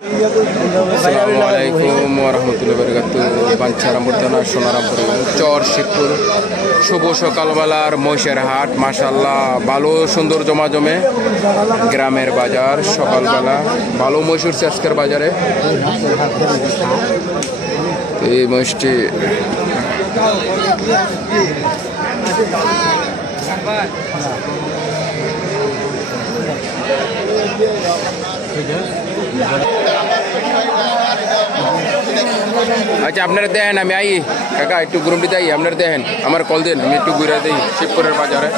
আসসালামুআলাইকুম ওরহমতুল্লাহ বারাকাতুহু। বাঞ্ছারামপুর থানা সোনারামপুর চর শিবপুর শুভ সকালবেলার মহিষের হাট। মাশাআল্লাহ ভালো সুন্দর জমে গ্রামের বাজার। সকালবেলা ভালো মহিষ উঠছে আজকের বাজারে। এই মহিষটি আচ্ছা আপনারা দেখেন, আমি আই কাকা একটু গ্রুপটি দেই, আপনারা দেখেন আমার কল দেন, আমি একটু ঘুরে দিই শিবপুরের বাজারে।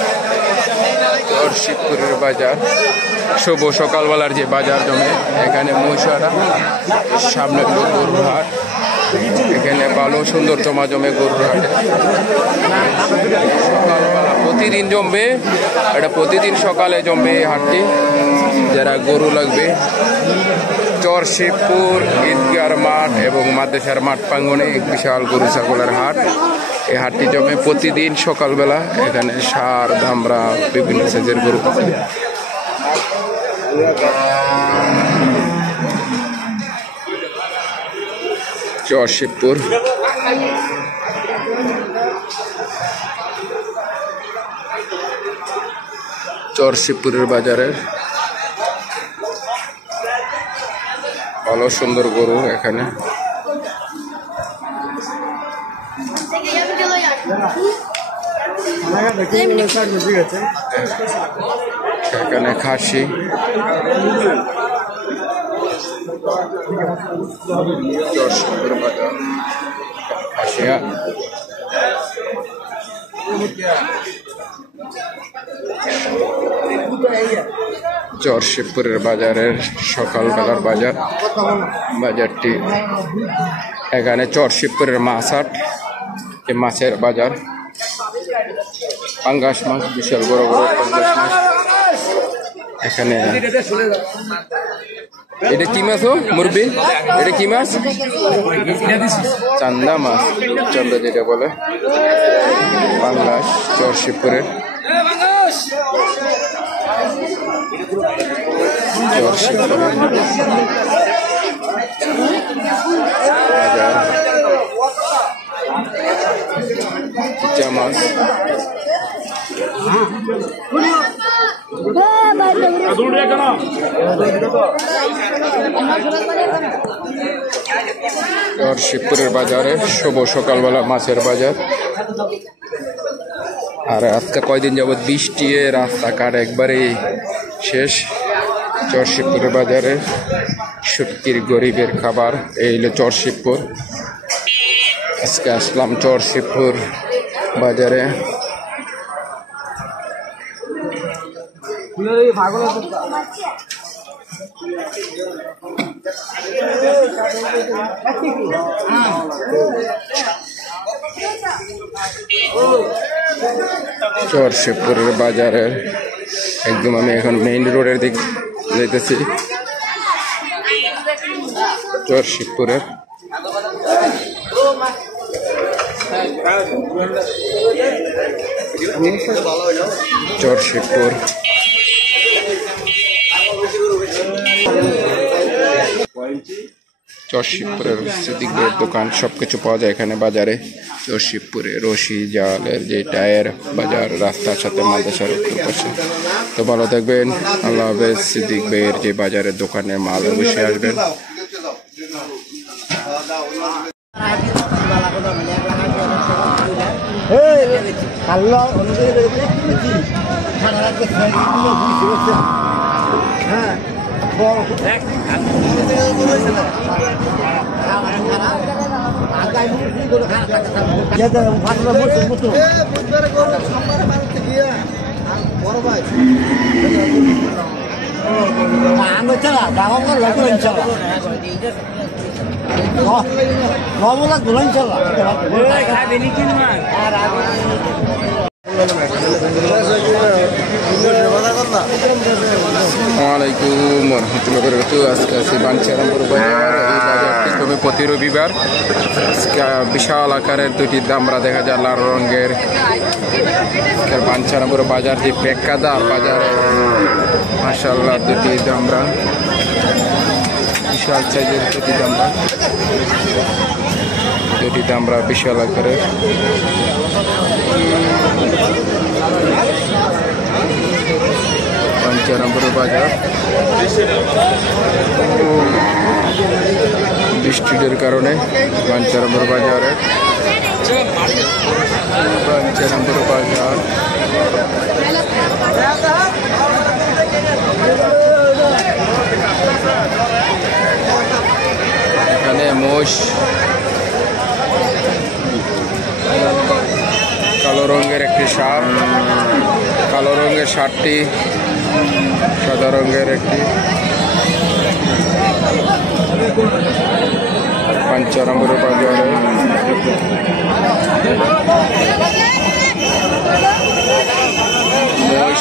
তোর শিবপুরের বাজার শুভ সকালবেলার যে বাজার জমে এখানে মহিষারা, সামনে হলো গরুর হাট। এখানে ভালো সুন্দর জমে গরুর হাটে সকালবেলা প্রতিদিন জমবে। এটা প্রতিদিন সকালে জমবে এই হাটটি। যারা গরু লাগবে চর শিবপুর ঈদগার মাঠ এবং মাদ্রাসার মাঠ প্রাঙ্গণে এক বিশাল গরু ছাগলের হাট। এই হাটটি জমে প্রতিদিন সকালবেলা। এখানে ষাঁড়, ধামরা, বিভিন্ন সাইজের গরু। চর শিবপুর চর শিবপুরের বাজারের ভালো সুন্দর গরু এখানে। এখানে খাসি, চর শিবপুর বাজার খাসিয়া। চর শিবপুরের বাজারের সকালবেলার বাজার। বাজারটি এখানে চর শিবপুরের মাছ হাট, মাছের বাজার। পাঙ্গাস মাছ, বিশাল বড় বড় পাঙ্গাস মাছ এখানে। এটা কি মাছ ও মুরব্বি? এটা কি মাছ? চান্দা মাছ, চান্দা যেটা বলে পাঙ্গাস। চর শিবপুরের চর শিবপুরের বাজার। ইচা মাছ, চর শিবপুরের বাজারে শুভ সকালবেলা মাছের বাজার। আর আজকে কয়দিন যাবৎ বৃষ্টি, রাস্তাঘাট একবারেই শেষ। চর শিবপুরের বাজারে শুটকির গরিবের খাবার। এই হলো চর শিবপুর। আজকে আসলাম চর শিবপুর বাজারে। চর শিবপুরের বাজারে একদম আমি এখন মেইন রোডের দিক যাইতেছি। চর শিবপুরের চর শিবপুর চর শিবপুরের সিদ্দিক ভাইয়ের দোকান, সবকিছু পাওয়া যায় এখানে বাজারে। চর শিবপুরে রশি, জালের যে টায়ার বাজার, রাস্তার সাথে মাদ্রাসার উত্তর পাশে। তো ভালো থাকবেন, আল্লাহ হাফেজ। সিদ্দিক ভাইয়ের যে বাজারের দোকানের মাল অবশ্যই আসবেন। আসসালামুআলাইকুম ওরহমতুল্লাহ বারাকাতুহু। আজকে আছি বাঞ্ছারামপুর বাজার। এই বাজারটি তবে প্রতি রবিবার। আজকে বিশাল আকারের দুটি দামরা দেখা যায় লাল রঙের। বাঞ্ছারামপুর বাজার যে পেক্কাদা বাজারে মাশাআল্লাহ দুটি দামরা বিশাল সাইজের দুটি দামরা, দুটি দামরা বিশাল আকারের। পাঞ্চারামপুর বাজার বৃষ্টির কারণে পাঞ্চারামপুর বাজারের বাজার এখানে মোষ, কালো রঙের একটি ষাঁড়, কালো রঙের ষাঁড়টি সাদা রঙের একটি। পাঞ্চারামপুর বাজারে মোষ,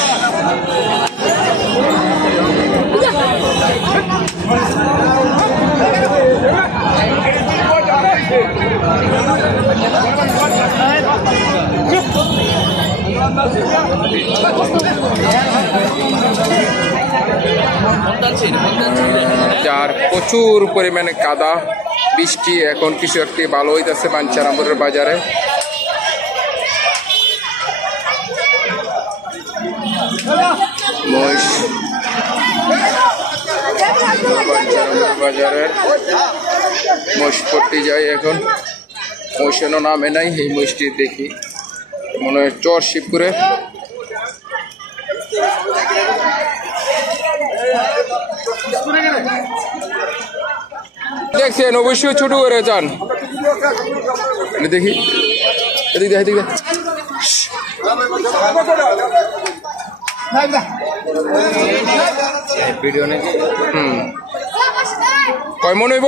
যার প্রচুর পরিমাণে কাদা, বৃষ্টি এখন কিছু একটি ভালো হইতেছে পাঞ্চারামপুরের বাজারে। মহিষ বাজারের মহিষ পড়তে যাই, এখন মহিষেরও নামে নাই। এই মহিষটি দেখি মনে হয় চর শিবপুরে। দেখছেন অবশ্যই ছোট করে যান, দেখি এদিকে এদিকে। কয় মন হইব?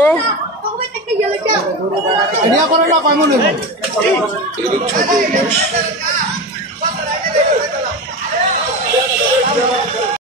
ছোট